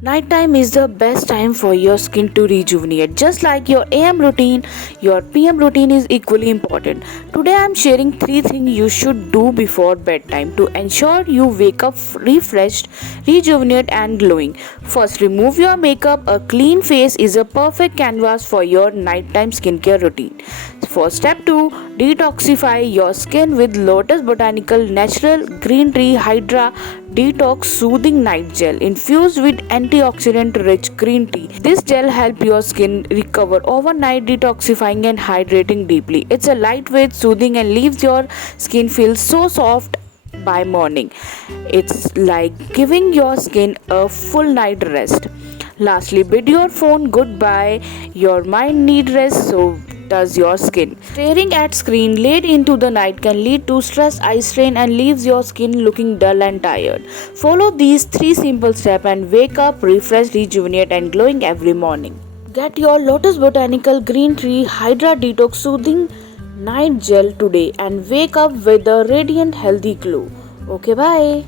Nighttime is the best time for your skin to rejuvenate. Just like your AM routine, your PM routine is equally important. Today I am sharing 3 things you should do before bedtime to ensure you wake up refreshed, rejuvenate and glowing. First, remove your makeup. A clean face is a perfect canvas for your nighttime skincare routine. For step 2, detoxify your skin with Lotus Botanical Natural Green Tea Hydra Detox Soothing Night Gel infused with antioxidant rich green tea. This gel helps your skin recover overnight, detoxifying and hydrating deeply. It's a lightweight, soothing and leaves your skin feel so soft by morning. It's like giving your skin a full night rest. Lastly, bid your phone goodbye. Your mind needs rest, so does your skin. Staring at screen late into the night can lead to stress, eye strain and leaves your skin looking dull and tired. Follow these 3 simple steps and wake up refreshed, rejuvenate and glowing every morning. Get your Lotus Botanical Green Tea Hydra Detox Soothing Night Gel today and wake up with a radiant healthy glow. Okay, bye.